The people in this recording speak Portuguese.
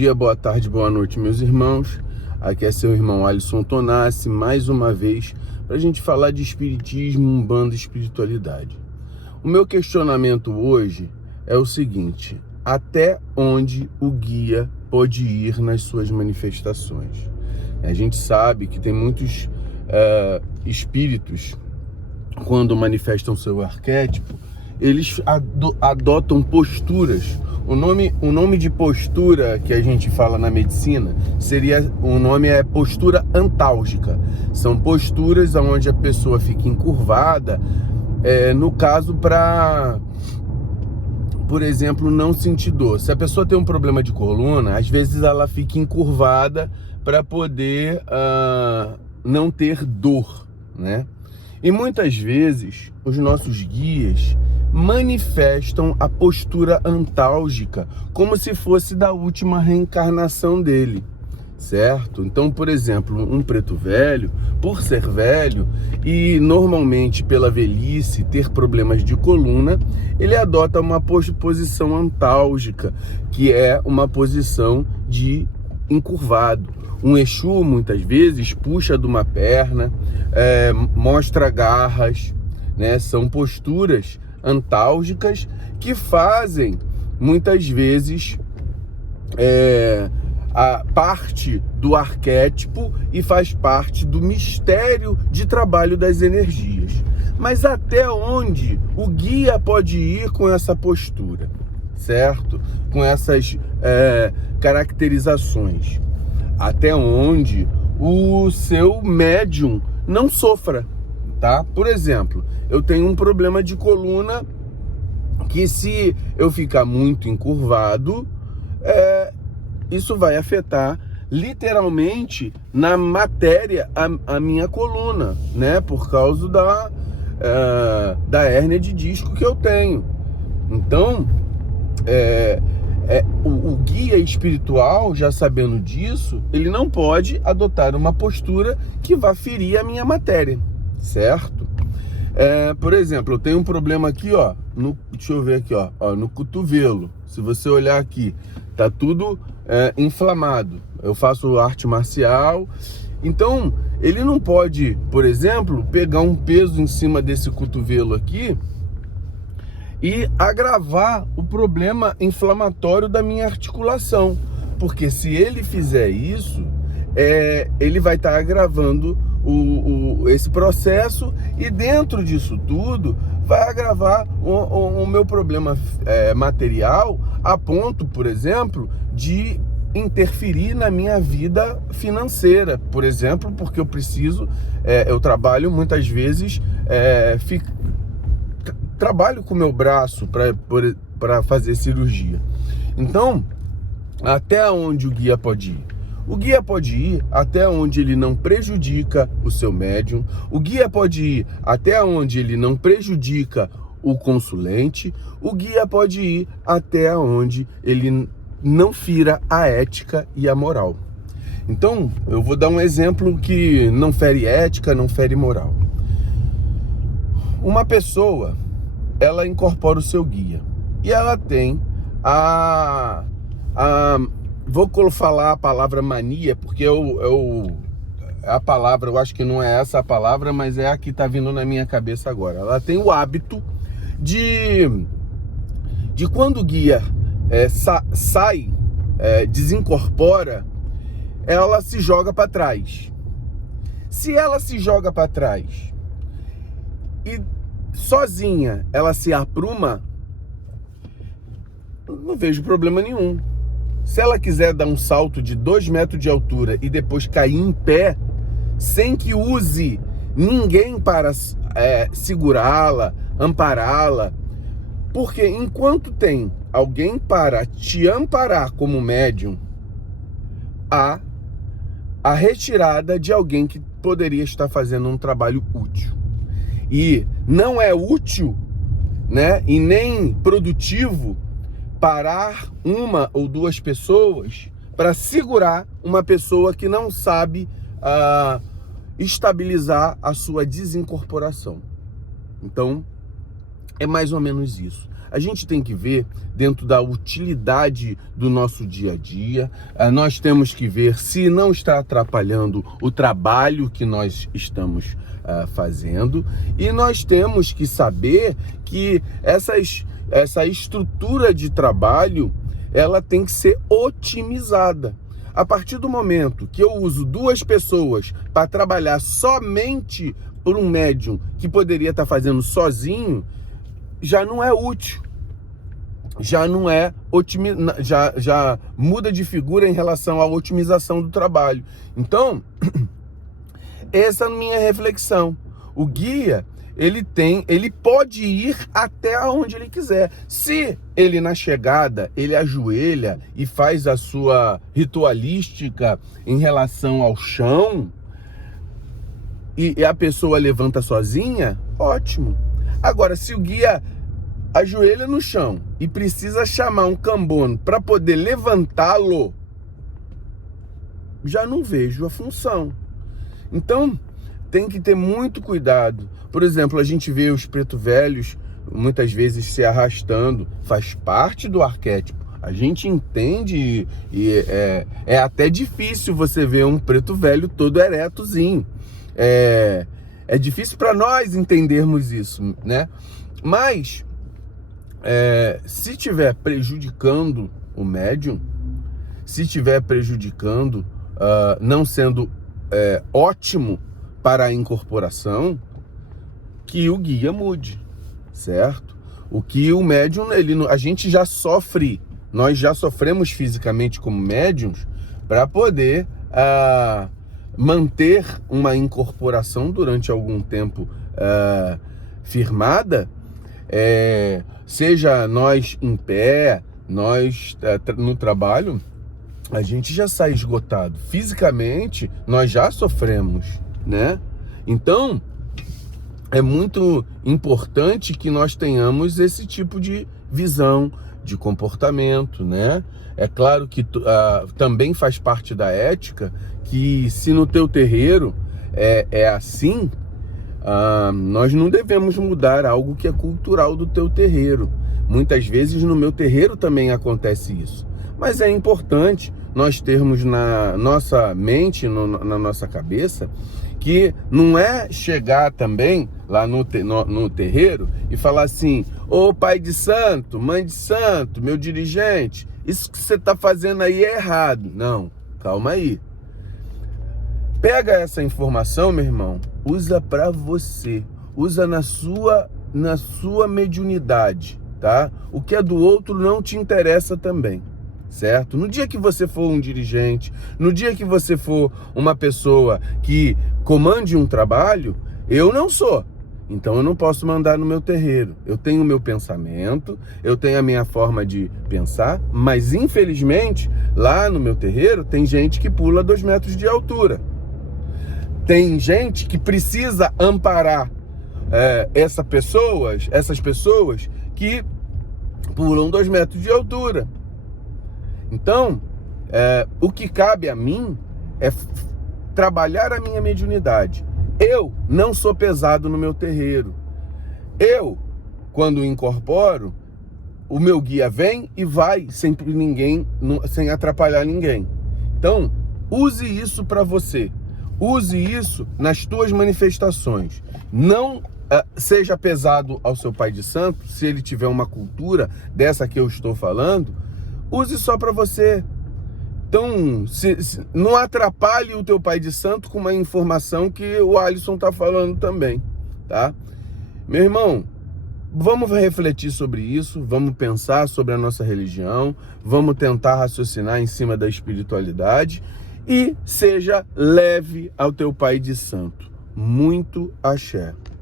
dia, boa tarde, boa noite, meus irmãos. Aqui é seu irmão Alisson Tonassi, mais uma vez, para a gente falar de espiritismo, umbanda e espiritualidade. O meu questionamento hoje é o seguinte: até onde o guia pode ir nas suas manifestações? A gente sabe que tem muitos espíritos, quando manifestam seu arquétipo, eles adotam posturas. O nome de postura que a gente fala na medicina o nome é postura antálgica. São posturas onde a pessoa fica encurvada, no caso para, por exemplo, não sentir dor. Se a pessoa tem um problema de coluna, às vezes ela fica encurvada para poder não ter dor, né? E muitas vezes os nossos guias manifestam a postura antálgica como se fosse da última reencarnação dele, certo? Então, por exemplo, um preto velho, por ser velho e normalmente pela velhice ter problemas de coluna, ele adota uma posição antálgica, que é uma posição de encurvado. Um Exu, muitas vezes, puxa de uma perna, mostra garras, né? São posturas antálgicas que fazem, muitas vezes, a parte do arquétipo e faz parte do mistério de trabalho das energias. Mas até onde o guia pode ir com essa postura, certo? Com essas caracterizações? Até onde o seu médium não sofra, tá? Por exemplo, eu tenho um problema de coluna que, se eu ficar muito encurvado, isso vai afetar literalmente na matéria a minha coluna, né? Por causa da hérnia de disco que eu tenho. Então, o guia espiritual, já sabendo disso, ele não pode adotar uma postura que vá ferir a minha matéria, certo? Por exemplo, eu tenho um problema aqui, ó, deixa eu ver aqui, ó, no cotovelo. Se você olhar aqui, tá tudo inflamado. Eu faço arte marcial, então ele não pode, por exemplo, pegar um peso em cima desse cotovelo aqui e agravar o problema inflamatório da minha articulação, porque se ele fizer isso, ele vai estar agravando esse processo, e dentro disso tudo vai agravar o meu problema material, a ponto, por exemplo, de interferir na minha vida financeira, por exemplo, porque eu trabalho muitas vezes, trabalho com o meu braço para fazer cirurgia. Então, até onde o guia pode ir? O guia pode ir até onde ele não prejudica o seu médium. O guia pode ir até onde ele não prejudica o consulente. O guia pode ir até onde ele não fira a ética e a moral. Então, eu vou dar um exemplo que não fere ética, não fere moral. Uma pessoa, ela incorpora o seu guia e ela tem vou falar a palavra mania, porque a palavra, eu acho que não é essa a palavra, mas é a que tá vindo na minha cabeça agora. Ela tem o hábito de quando o guia sai, desincorpora, ela se joga para trás. Se ela se joga para trás e sozinha ela se apruma, não vejo problema nenhum. Se ela quiser dar um salto de 2 metros de altura e depois cair em pé, sem que use ninguém para segurá-la, ampará-la, porque enquanto tem alguém para te amparar como médium, há a retirada de alguém que poderia estar fazendo um trabalho útil. E não é útil, né, e nem produtivo parar uma ou duas pessoas para segurar uma pessoa que não sabe estabilizar a sua desincorporação. Então, É mais ou menos isso. A gente tem que ver dentro da utilidade do nosso dia a dia. Nós temos que ver se não está atrapalhando o trabalho que nós estamos fazendo. E nós temos que saber que essa estrutura de trabalho, ela tem que ser otimizada. A partir do momento que eu uso 2 pessoas para trabalhar somente por um médium que poderia estar fazendo sozinho, já não é útil, já não é já muda de figura em relação à otimização do trabalho. Então, essa é a minha reflexão. O guia, ele pode ir até onde ele quiser. Se ele na chegada, ele ajoelha e faz a sua ritualística em relação ao chão, e a pessoa levanta sozinha, ótimo. Agora, se o guia ajoelha no chão e precisa chamar um cambono para poder levantá-lo, já não vejo a função. Então, tem que ter muito cuidado. Por exemplo, a gente vê os preto velhos muitas vezes se arrastando, faz parte do arquétipo. A gente entende e é até difícil você ver um preto velho todo eretozinho. É difícil para nós entendermos isso, né? Mas, se estiver prejudicando o médium, se estiver prejudicando, não sendo ótimo para a incorporação, que o guia mude, certo? O que o médium, a gente já sofre, nós já sofremos fisicamente como médiums para poder manter uma incorporação durante algum tempo firmada, seja nós em pé, nós no trabalho, a gente já sai esgotado. Fisicamente, nós já sofremos, né? Então, é muito importante que nós tenhamos esse tipo de visão, de comportamento, né? É claro que também faz parte da ética que se no teu terreiro é assim, nós não devemos mudar algo que é cultural do teu terreiro. Muitas vezes no meu terreiro também acontece isso. Mas é importante nós termos na nossa mente, na nossa cabeça, que não é chegar também lá no terreiro e falar assim: ô pai de santo, mãe de santo, meu dirigente, isso que você está fazendo aí é errado. Não, calma aí. Pega essa informação, meu irmão, usa para você, usa na sua mediunidade, tá? O que é do outro não te interessa também, certo? No dia que você for um dirigente, no dia que você for uma pessoa que comande um trabalho, eu não sou. Então eu não posso mandar no meu terreiro. Eu tenho o meu pensamento, eu tenho a minha forma de pensar, mas infelizmente lá no meu terreiro tem gente que pula 2 metros de altura. Tem gente que precisa amparar essas pessoas que pulam 2 metros de altura. Então, o que cabe a mim é trabalhar a minha mediunidade. Eu não sou pesado no meu terreiro. Eu, quando incorporo, o meu guia vem e vai sem atrapalhar ninguém. Então, use isso para você. Use isso nas tuas manifestações. Não seja pesado ao seu pai de santo, se ele tiver uma cultura dessa que eu estou falando, use só para você. Então, não atrapalhe o teu pai de santo com uma informação que o Alisson está falando também, tá? Meu irmão, vamos refletir sobre isso, vamos pensar sobre a nossa religião, vamos tentar raciocinar em cima da espiritualidade e seja leve ao teu pai de santo. Muito axé.